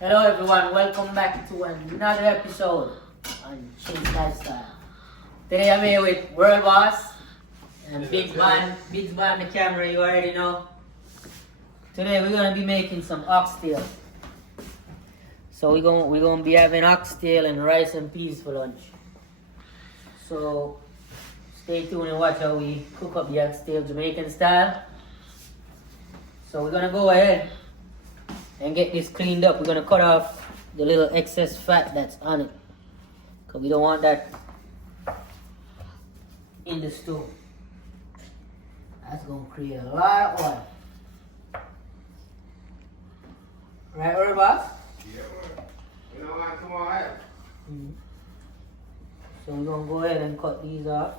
Hello everyone, welcome back to another episode on Chin's Lifestyle. Today I'm here with World Boss and Big Man the camera, you already know. Today we're gonna be making some oxtail. So we're gonna be having oxtail and rice and peas for lunch. So stay tuned and watch how we cook up the oxtail Jamaican style. So we're gonna go ahead and get this cleaned up. We're gonna cut off the little excess fat that's on it, because we don't want that in the stew. That's gonna create a lot of oil. Right, Earl Boss? Yeah, well, you know what? Come on ahead. So we're gonna go ahead and cut these off.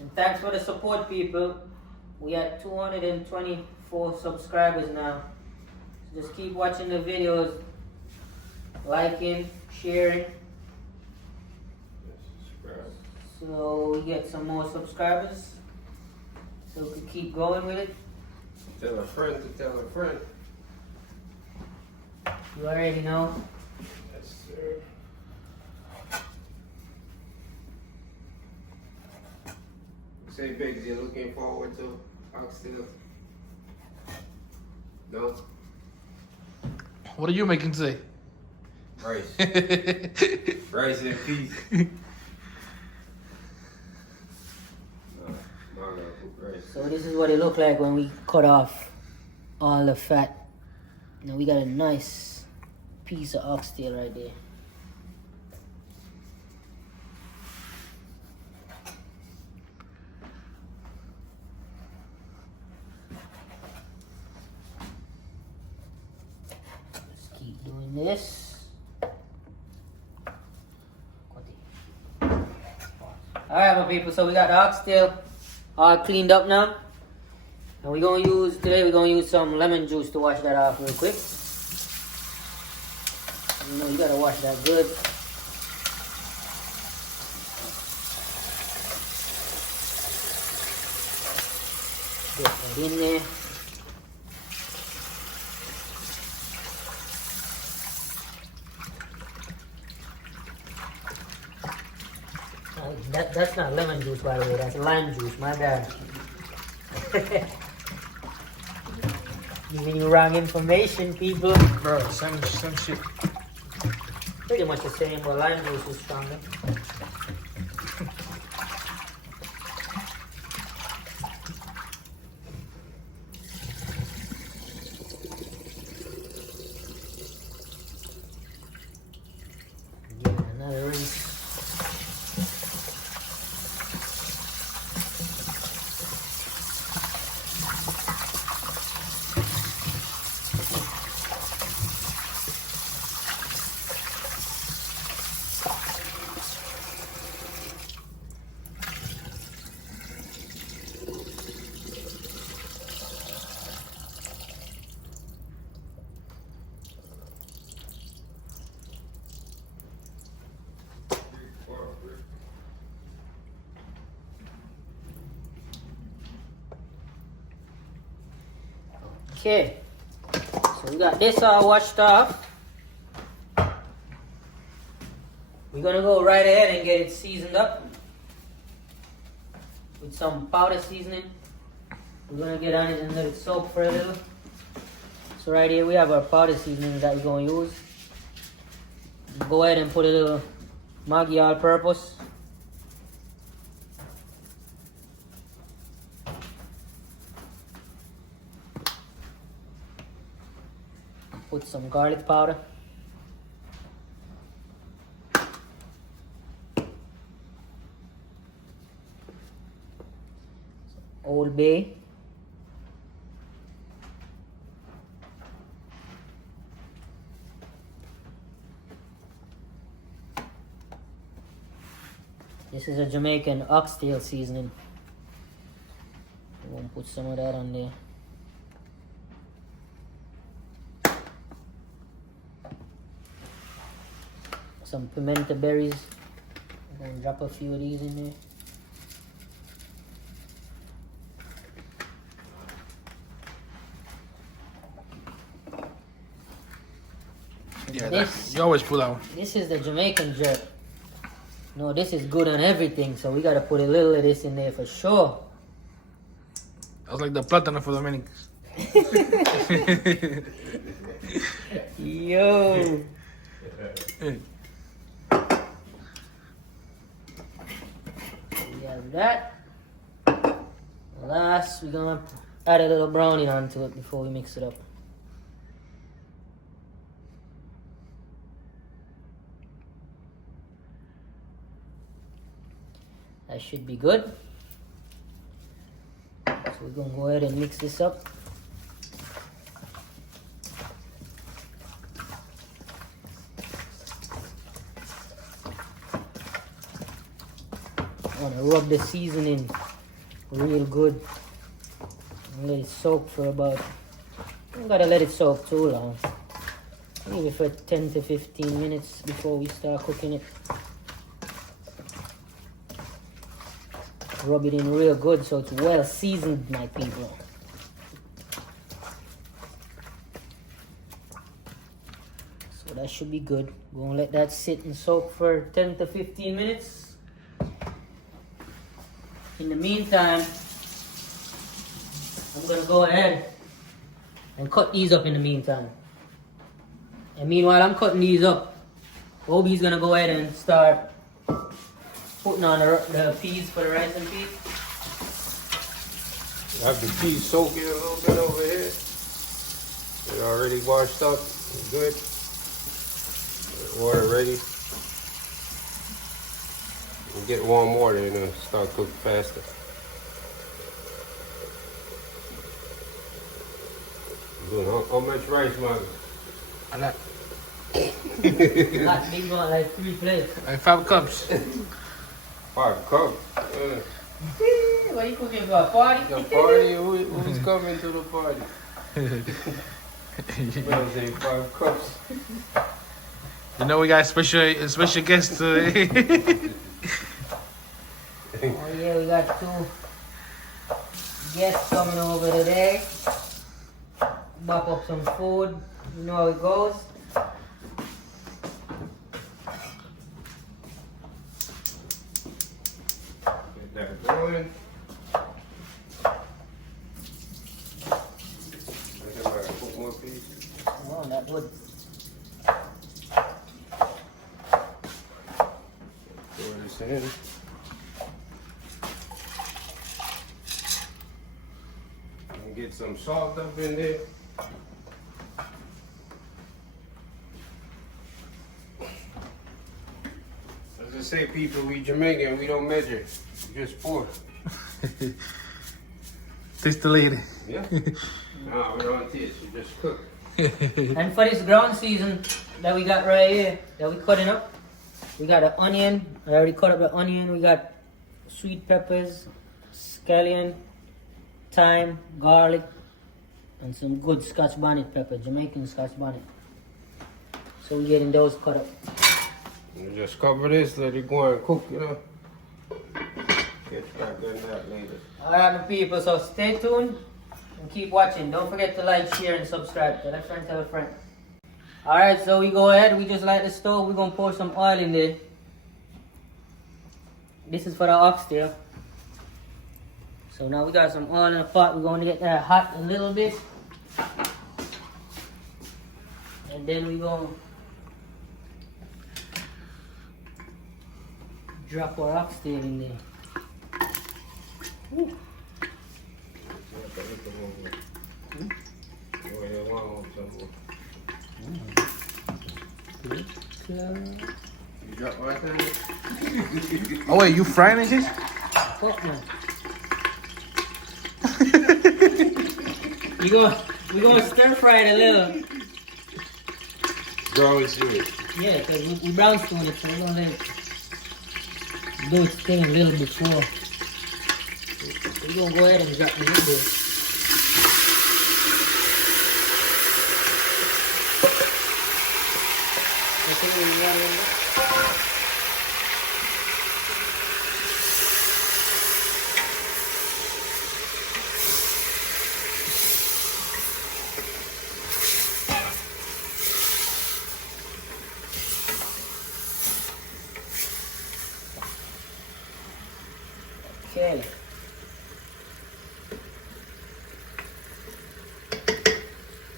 And thanks for the support, people. We are 224 subscribers now. So just keep watching the videos, liking, sharing, so we get some more subscribers. So we can keep going with it. Tell a friend to tell a friend. You already know. Yes, sir. Say, Biggs, you're looking forward to Oxtail? No? What are you making today? Rice. Rice and peas. So this is what it looked like when we cut off all the fat. Now we got a nice piece of oxtail right there. Let's keep doing this. Alright my people, so we got the oxtail all cleaned up now. And we're gonna use some lemon juice to wash that off real quick. You know, you gotta wash that good. Get that in there. That's not lemon juice, by the way. That's lime juice. My bad. Giving you wrong information, people. Bro, same shit. Pretty much the same, but lime juice is stronger. Give it another rinse. Okay, so we got this all washed off. We're gonna go right ahead and get it seasoned up with some powder seasoning. We're gonna get on it and let it soak for a little. So right here we have our powder seasonings that we're gonna use. Go ahead and put a little Maggi all-purpose. Put some garlic powder. Old Bay. This is a Jamaican oxtail seasoning. We're gonna put some of that on there. Some pimento berries. I'm gonna drop a few of these in there. Yeah, This- you always pull that one. This is the Jamaican jerk. No, this is good on everything, so we gotta put a little of this in there for sure. That's like the plátano for Dominicans. Yo. We have that. Last, we're gonna add a little brownie onto it before we mix it up. That should be good. So we're gonna go ahead and mix this up. I wanna rub the seasoning real good and let it soak for about, you don't gotta let it soak too long, maybe for 10 to 15 minutes before we start cooking it. Rub it in real good so it's well seasoned, my people. So that should be good. We're gonna let that sit and soak for 10 to 15 minutes. In the meantime, I'm gonna go ahead and cut these up in the meantime. And meanwhile I'm cutting these up, Obi's gonna go ahead and start putting on the peas for the rice and peas. I have the peas soaking a little bit over here. They're already washed up. Good. Water ready. And get warm water and it'll start cooking faster. Good. How much rice, Mother? I like That big one, like 3 plates. like 5 cups. 5 cups. What are you cooking for? A party? The party? Who's coming to the party? Well, say 5 cups. You know we got a special guest today. Oh yeah, we got 2 guests coming over today. Bop up some food. You know how it goes. Get that going. I think I gotta put more pieces. Oh, that would. Throw this in. And get some salt up in there. As I say, people, we Jamaican, we don't measure. We just pour. Taste the lady. Yeah? No, we don't taste, we just cook. And for this ground season that we got right here, that we cutting up, we got an onion. I already cut up the onion. We got sweet peppers, scallion, thyme, garlic, and some good Scotch bonnet pepper, Jamaican Scotch bonnet. So we're getting those cut up. You just cover this, let it go and cook, you know. Get back in that later. Alright, my people, so stay tuned and keep watching. Don't forget to like, share, and subscribe. Tell a friend, tell a friend. Alright, so we go ahead. We just light the stove. We're going to pour some oil in there. This is for the oxtail. So now we got some oil in the pot. We're going to get that hot a little bit. And then we're going to drop our oxtail in there. Woo. You drop right there? Oh wait, you frying it? Shit? Fuck man. we gonna stir fry it a little. Go and see it. Yeah, because we brown stone it, so we're gonna let it do its thing a little before. So we're gonna go ahead and drop the window.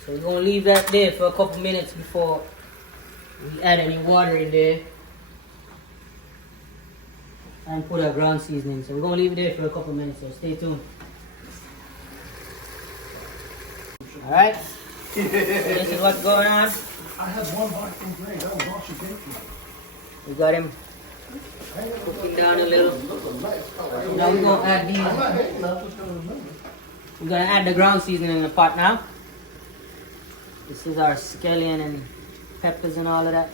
So we're gonna leave that there for a couple minutes before we add any water in there. And put our ground seasoning. So we're gonna leave it there for a couple minutes, so stay tuned. Alright? So this is what's going on. I have one box from Greg. That was all she gave me. We got him cooking down a little. Now we're gonna add these. I'm not hating. I'm just gonna remember. We're gonna add the ground seasoning in the pot now. This is our scallion and peppers and all of that.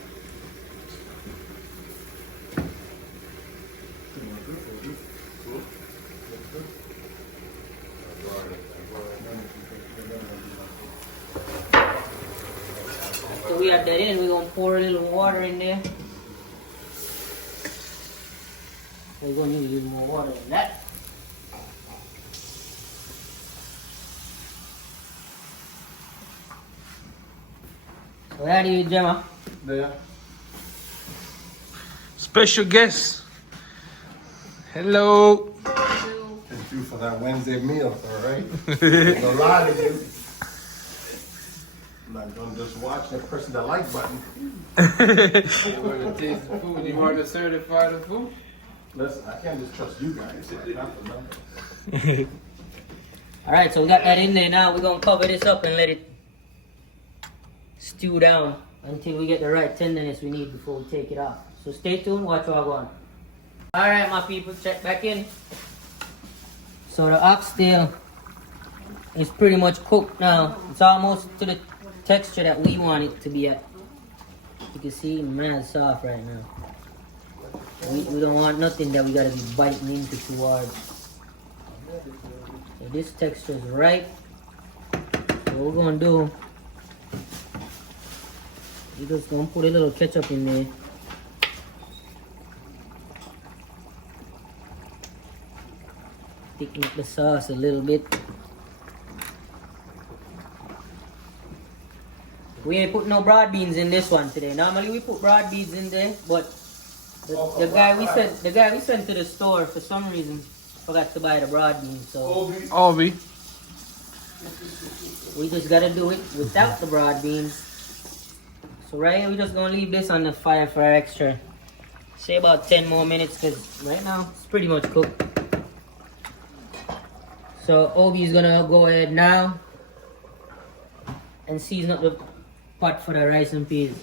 So we add that in, we're gonna pour a little water in there. We're gonna need a little more water than that. So how do you, Gemma? There. Special guest. Hello. Thank you for that Wednesday meal, all right? A lot of you. I'm not gonna just watch and press the like button. You want to taste the food? You want to certify the food? Listen, I can't just trust you guys. Like, not for nothing. Alright, so we got that in there now. We're gonna cover this up and let it stew down until we get the right tenderness we need before we take it off. So stay tuned, watch what I go on. Alright my people, check back in. So the oxtail is pretty much cooked now. It's almost to the texture that we want it to be at. You can see mad soft right now. We don't want nothing that we gotta be biting into too hard. So this texture is right. So what we're gonna do, we're just gonna put a little ketchup in there. Thicken up the sauce a little bit. We ain't put no broad beans in this one today. Normally we put broad beans in there, but the guy we sent to the store for some reason forgot to buy the broad beans. So Obi. we just gotta do it without the broad beans. So right here, we're just gonna leave this on the fire for extra, say about 10 more minutes, because right now it's pretty much cooked. So Obi's gonna go ahead now and season up the pot for the rice and peas.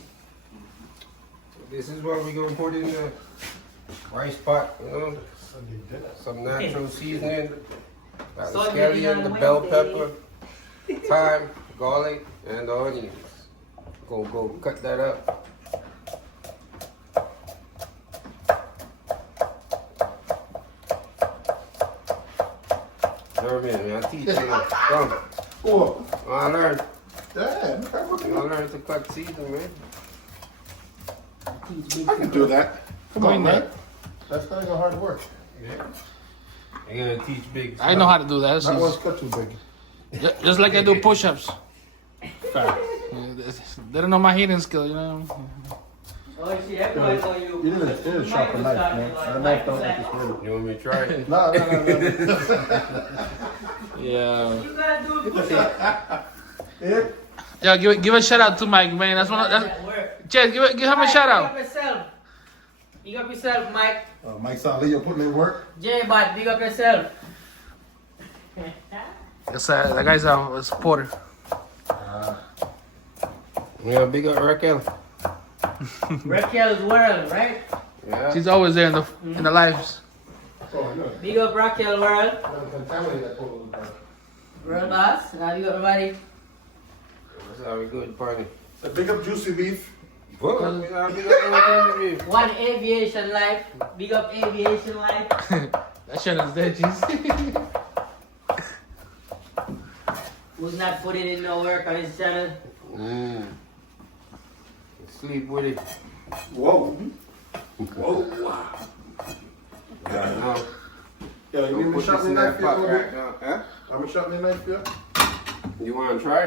This is what we're going to put in the rice pot, you know? Some natural seasoning. Got the scallion, the bell pepper, thyme, garlic, and the onions. Go cut that up. You know what I mean? I teach you. Come. Oh, I learned. damn. I learned to cut season, man. I can do that. Come Go in on, there. man. That's not even hard work. Yeah. I'm gonna teach big. I know how to do that. This That is- one's cut too big. just like I do push-ups. Yeah, they don't know my heating skill, you know. Oh, see, everybody know you. You need a sharper knife, man. The knife don't like this really. You want me to try it? No. Yeah. You gotta do it. Yeah. Yeah, give a shout out to Mike, man. That's one. That's That work. Chad. Give him a shout Big out. up yourself. Big up yourself, Mike. Mike Salio putting in work. J-Bot, big up yourself. Yes, that guy's a supporter. Yeah, big up Raquel. Raquel's World, right? Yeah. She's always there in the lives. Oh, good. Big up Raquel World. Don't contaminate that total. World boss. Now big up everybody. That's how we good party. Big up Juicy Beef. Big up everything. One Aviation Life. Big up Aviation Life. That shit is dead, jeez. Who's not putting in no work on his channel? Sleep with it. Whoa. Whoa. Wow. Yeah, no. Yeah, you need me to Put sharpen this in the knife that here a pot little right bit? now. Huh? I'm gonna sharpen the knife here. You want to try?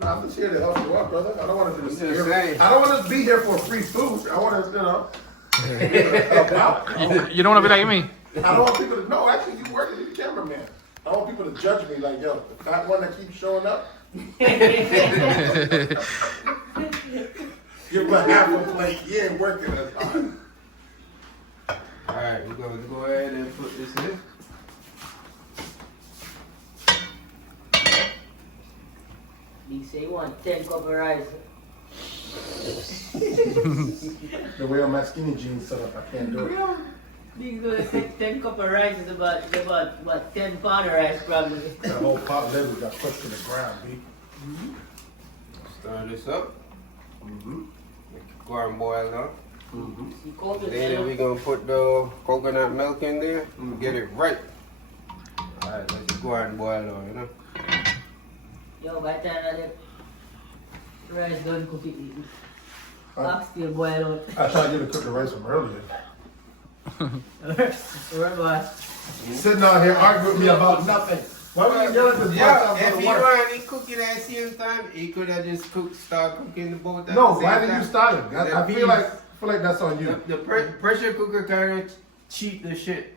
Nah, I'm just here to help you out, brother. I don't want to I'm just just saying. I don't want to be here for free food. I want to, help out. You don't want to be like me. I don't want people to know. Actually, you working as a cameraman. I don't want people to judge me like, yo, the fat one that keeps showing up, Give him a half a plate. He ain't working as hard. Alright, we're gonna go ahead and put this in. He say he want 10 cup of rice. The way my skinny jeans set up, I can't do it. Big gonna take 10 cup of rice is about 10 pound of rice probably. The whole pot level got pushed to the ground, B. Stir this up. Mm-hmm. Go and boil down. Mm-hmm. You cook it, Then we're gonna put the coconut milk in there and get it right. Alright, let's go and boil down, you know. Yo, by the time that the rice done cook it, Oxtail boil out. I tried to get to cook the rice from earlier. Right, boss. Sitting out here arguing with me about nothing. Why would you yell at this Yeah, boy? if he wanted to cook it at the same time, he could have just start cooking the both at No, the same why did time. you start it? I feel like that's on you. The pressure cooker kind of cheat the shit.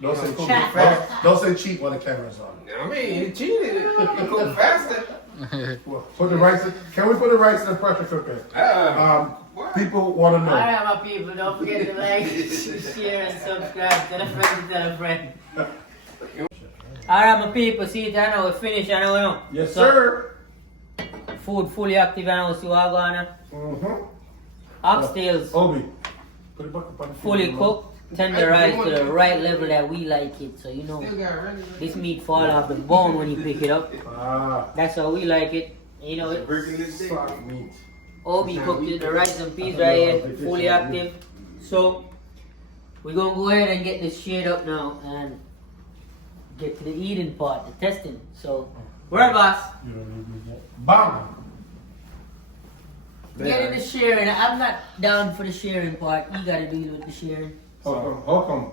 Don't say You know, cheat. Don't say cheat when the camera's on. I mean, it cheated. It cook faster. Well, put the rice in. Can we put the rice in the pressure cooker? People want to know. Alright, my people, don't forget to like, share, and subscribe. Tell a friend to tell a friend. Alright, my people, see it, I know we finished, I know. Yes, So, sir. Food fully active, I know, see what I'm going Mm-hmm. Oxtails Obi, put it back up on the fully table. cooked, tenderized to the right level that we like it. So, you know, this meat fall off the bone when you pick it up. Ah, That's how we like it. You know, soft meat. Obi cooked it, the rice and peas right here, fully active. So, we're going to go ahead and get this shit up now and get to the eating part, the testing. So, right, boss? You don't need me yet. Bam. Get in the sharing. I'm not down for the sharing part. You got to deal with the sharing. How come?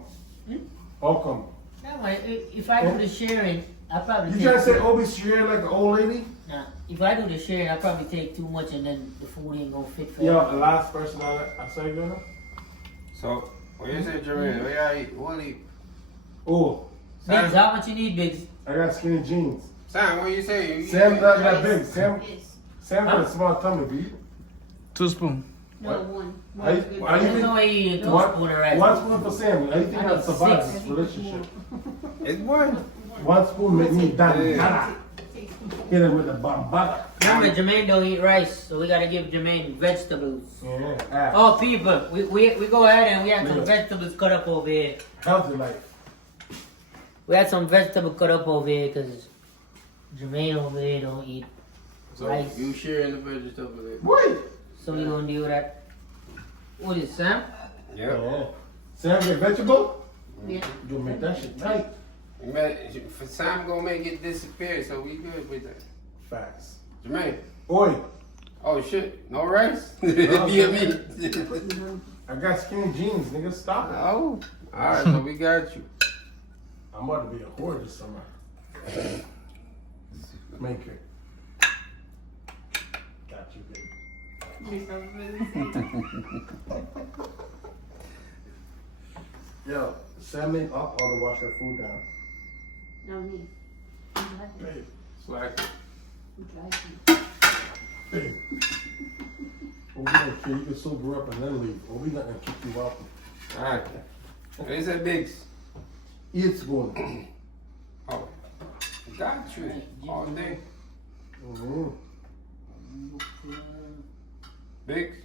No, if I do the sharing, I probably You take trying to say Obi sharing like an old lady? Nah, if I do the sharing, I probably take too much and then the food ain't gonna fit for Yo, everybody. the last person I saw you gonna. So, what you say, Jermaine? What do you Oh, Biggs, how much you need, Biggs? I got skinny jeans. Sam, what you say? Sam not that big. Sam got a small tummy, B. 2 spoons. No, one. Are you There's think no way you eat a one spoon of rice. spoon for Sam? How you think I that need survives 6. this relationship? It's one. 1 spoon make me done. Yeah. Hit it with a bambada. Remember, Jermaine don't eat rice, so we gotta give Jermaine vegetables. Yeah. Oh, people, we go ahead and we have some vegetables cut up over here. Healthy life. We had some vegetable cut up over here because Jermaine over here don't eat So, rice. you sharing the vegetable. Wait. So we gonna do that. What is Sam? Yeah. Yeah. Sam get vegetable? Yeah. You make that shit tight. For Sam gonna make it disappear, so we good with that. Facts. Jermaine. Oi, Oh shit, no rice? No, Yeah, me. I got skinny jeans, nigga. Stop it. Oh. Alright, so we got you. I'm about to be a whore this summer. Make it. Got you, baby. You're so really Yo, Sam ain't up or to wash her food down. No, me. Babe. Slack. Babe. Obi okay, you can sober up and then leave. Obi not gonna kick you out. Alright. What is that, Biggs? Eat spoon. Oh. Got you. All day. Mm-hmm. Biggs?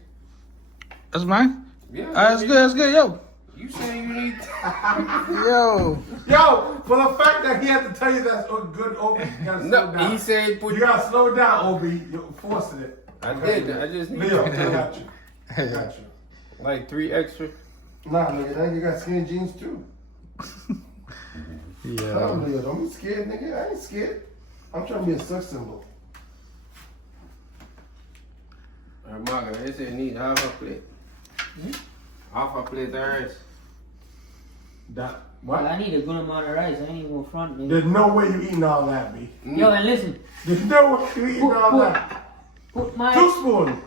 That's mine? Yeah. That's good, yo. You say you need. Yo. Yo, for the fact that he had to tell you that's good, Obi, you gotta slow No, down. he said put. You gotta slow down, Obi. You're forcing it. I did. I just need Leo, I got you. I got you. like 3 extra. Nah, nigga, now you got skinny jeans too. Yeah. Leo, don't be scared, nigga. I ain't scared. I'm trying to be a sex symbol. Margaret, they said need half a plate. Half a plate of rice. That Well, what? I need a good amount of rice. I ain't even gonna front me. There's no way you eating all that, B. Yo, and listen, There's no way you eating all that. put 2 my spoon.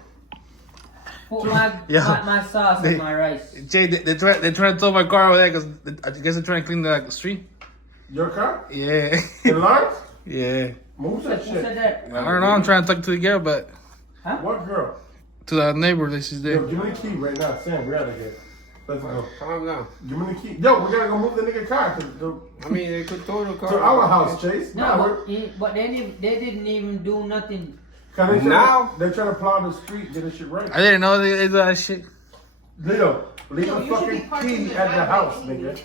Yeah. my sauce on my rice. Jay, they try to tow my car over there because I guess they're trying to clean the street. Your car? Yeah. In Lawrence? Yeah. Move that Who shit. said that? I don't know. I'm trying to talk to the girl, but What girl? to the neighbor that she's Yo, there. give me the key right now, Sam. We gotta get. Let's go. Calm down. Give me the key. Yo, we gotta go move the nigga car I mean, they could throw the car. to our house, Chase. No, but they didn't even do nothing. Cause Now? they trying to plow the street, get this shit right. I didn't know they did that shit. Leo, leave the You should be fucking parking key in the at the driveway house, anyway. nigga.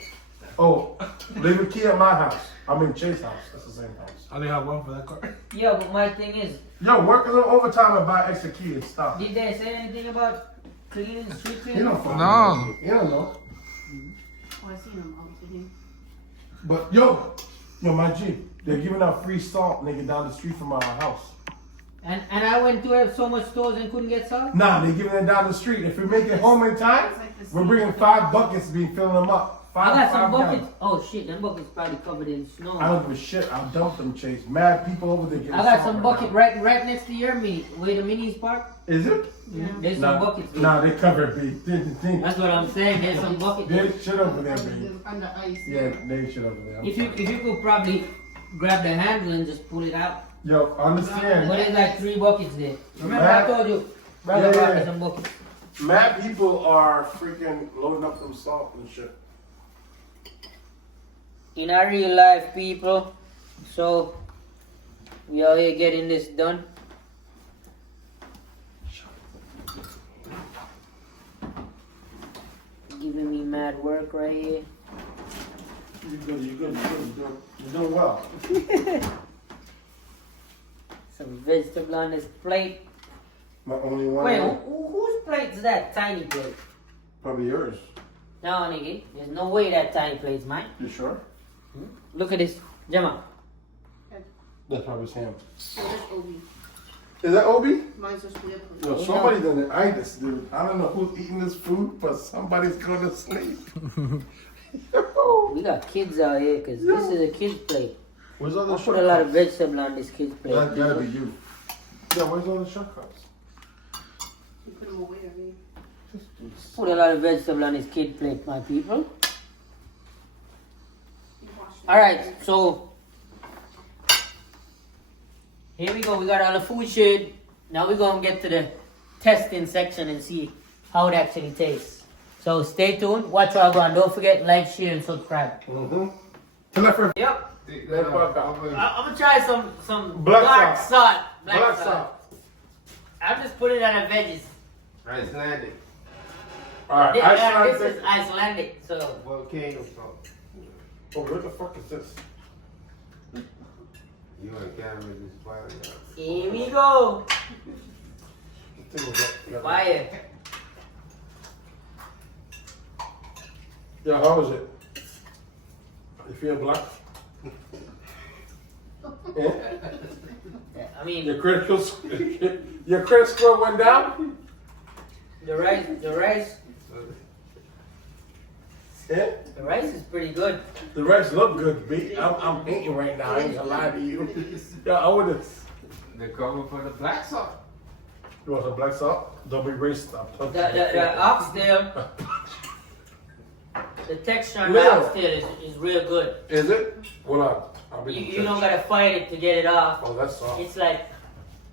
Oh, leave the key at my house. I mean Chase's house. That's the same house. I only have one for that car. Yeah, but my thing is, Yo, work a little overtime and buy extra key and stuff. did they say anything about cleaning, street You cleaning? don't fucking No. know. You don't know. Oh, I seen him. I was thinking. But yo, my G, they're giving out free salt, nigga, down the street from our house. And I went to have so much stores and couldn't get salt? Nah, they're giving it down the street. If we make it home in time, It's like the we're same bringing thing. 5 buckets to be filling them up. I Five, got some 5 buckets. gallons. Oh shit, them buckets probably covered in snow. I don't give a shit. I'll dump them, Chase. Mad people over there getting I got salt some right bucket now. right next to your mini, where the minis park. Is it? There's some buckets there. Nah, they cover it, B. That's what I'm saying. There's some buckets there. They shit over there, B. Under ice. Yeah, they shit over there. I'm If you could probably grab the handle and just pull it out. Yo, But understand. there's like 3 buckets there. Remember Matt- I told you, brother, Yeah, brought yeah. me some buckets. Mad people are freaking loading up them salt and shit. In our real life, people. So we are here getting this done. Giving me mad work right here. You're good. You're doing well. Some vegetable on this plate. My only one. Wait, whose plate is that? Tiny plate? Probably yours. No, nigga. There's no way that tiny plate's mine. You sure? Look at this. Gemma. That's probably Sam. So that's Obi. Is that Obi? Mine's just weird. Yo, somebody done eye this dude. I don't know who's eating this food, but somebody's going to sleep. Yo. We got kids out here because this is a kid's plate. Where's all the I put a lot of vegetable on this kid's plate. That gotta be you. Yeah, where's all the shortcuts? You put them away already. Put a lot of vegetable on this kid plate, my people. You wash it. Alright, so here we go. We got all the food shade. Now we're gonna get to the testing section and see how it actually tastes. So stay tuned, watch our go, and don't forget like, share, and subscribe. Mm-hmm. Till I forget. Yep. Let's walk out. I'm gonna try some Black dark salt. salt. Black salt. I'm just putting it on the veggies. Icelandic. Alright, This Icelandic. is Icelandic, so Volcano salt. Oh, what the fuck is this? You and Cameron just fired up. here we go. The thing is that- Fire. Yeah, how is it? You feel black? Yeah? Yeah, I mean, Your credit score went down? the rice Yeah? The rice is pretty good. The rice look good, B. I'm eating right now. I ain't gonna lie to you. Yeah, I would've. The cover for the black salt. You want some black salt? Don't be racist. I'll punch you. The oxtail, the texture on the Leo. oxtail is real good. Is it? Hold on. I'll be You don't gotta fight it to get it off. Oh, that's soft. It's like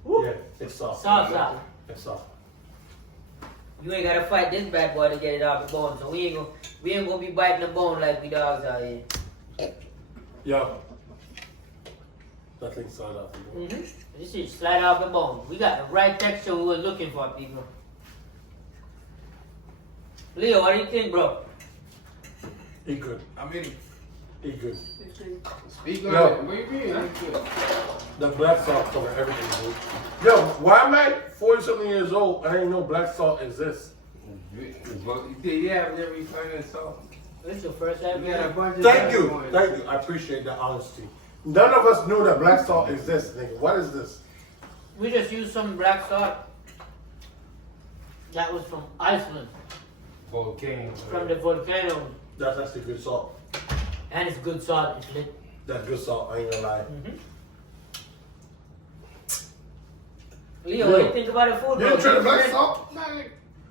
Yeah, it's soft. soft, soft. It's soft. You ain't gotta fight this bad boy to get it off the bone. So we ain't gonna be biting the bone like we dogs out here. Yo. That thing slide off. This shit slide off the bone. We got the right texture we were looking for, people. Leo, what do you think, bro? Eat good. I'm eating. Eat good. It's good. Speak on Yo. it. What do you mean? The black salt cover everything, dude. Yo, why am I 40-something years old and I didn't know black salt exists? You have never refined salt. This is your first time. We had a bunch of Thank other you. ones. Thank you. I appreciate that honesty. None of us knew that black salt exists, nigga. What is this? We just used some black salt. That was from Iceland, Volcano. from the volcano. That's actually good salt. And it's good salt. It's lit. That's good salt. I ain't gonna lie. Leo, what do you think about the food, You bro? didn't try the black salt?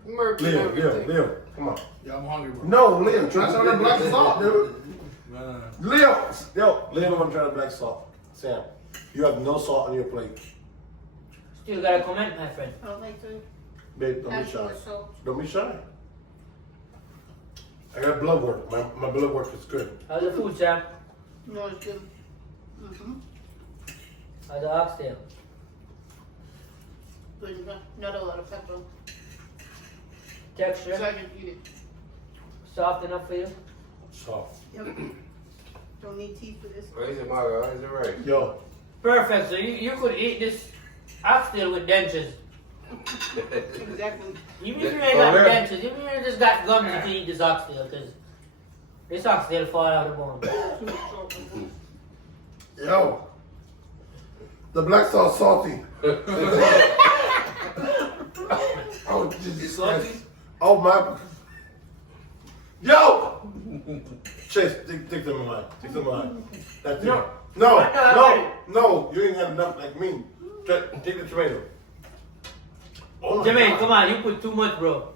Murky Leo, Leo, come on. Yeah, I'm hungry, bro. No, Leo, try some of the black salt, dude. No. Leo, yo, Leo, I'm trying to black salt. Sam, You have no salt on your plate. Still gotta comment, my friend. I don't like to Babe, don't add be too shy. much salt. Don't be shy. I got blood work. My blood work is good. How's the food, Sam? No, it's good. Mm-hmm. How's the oxtail? Good enough. Not a lot of pepper. So Texture? I can eat it. Soft enough for you? Soft. Yep. Don't need teeth for this. What is it, Margo? What is it right? Yo, Perfect. So you could eat this oxtail with dentures. Exactly. Even if you ain't got dentures, even if you just got gums, you can eat this oxtail because this oxtail fall out of the bone. yo. The black sauce salty. Oh, Jesus Christ. Oh, my. Yo! Chase, take them in line. Take them in line. That's it. No. No, you ain't had enough like me. Take the tomato. Oh my Jermaine, God. come on, you put too much, bro.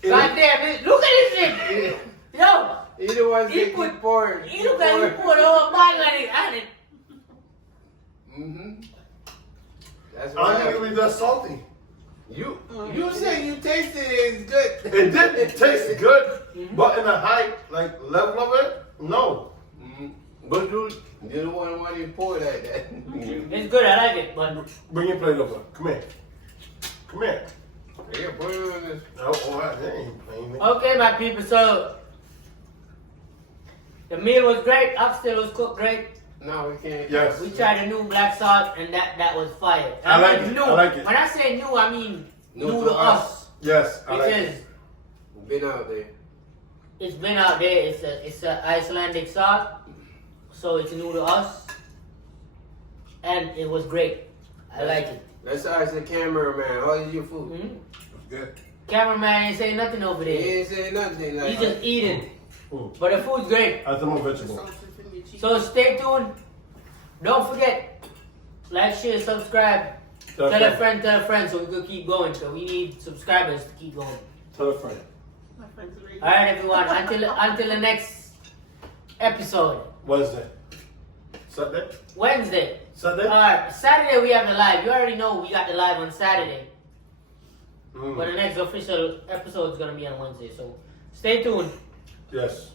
It- God damn it, look at this shit! Yo! He the one He that put- keep pouring. You look at you put a whole bag on it, and it. Mm-hmm. That's I why think it'll be that salty. you said you tasted it. It's good. It did. It tastes good, but in a high like level of it, no. Mm-hmm. But dude, you're the one who poured like that. It's good, I like it, but Bring your plate over. Come here. Come here. Yeah, put it on this. Oh, that ain't playing. okay, my people. So the meal was great. Oxtail was cooked great. No, we can't. Yes. We tried a new black salt, and that was fire. I like mean it, New. I like it. When I say new, I mean New new to to us Yes, I like because it. Been out there. it's been out there. It's a Icelandic salt, so it's new to us, and it was great. I like it. Let's ask the cameraman. How is your food? Mhm. It's good. Cameraman ain't saying nothing over He there. ain't saying nothing. Like, He's just eating, Mm. but the food's great. Add some more The vegetable. salt is in your cheese. So stay tuned. Don't forget, like, share, subscribe. Tell a friend, so we can keep going. So we need subscribers to keep going. Tell a friend. My friends are ready. All right, everyone. Until the next episode, Wednesday. Sunday? Wednesday. Sunday? All right, Saturday we have the live. You already know we got the live on Saturday, but the next official episode is gonna be on Wednesday. So stay tuned. Yes.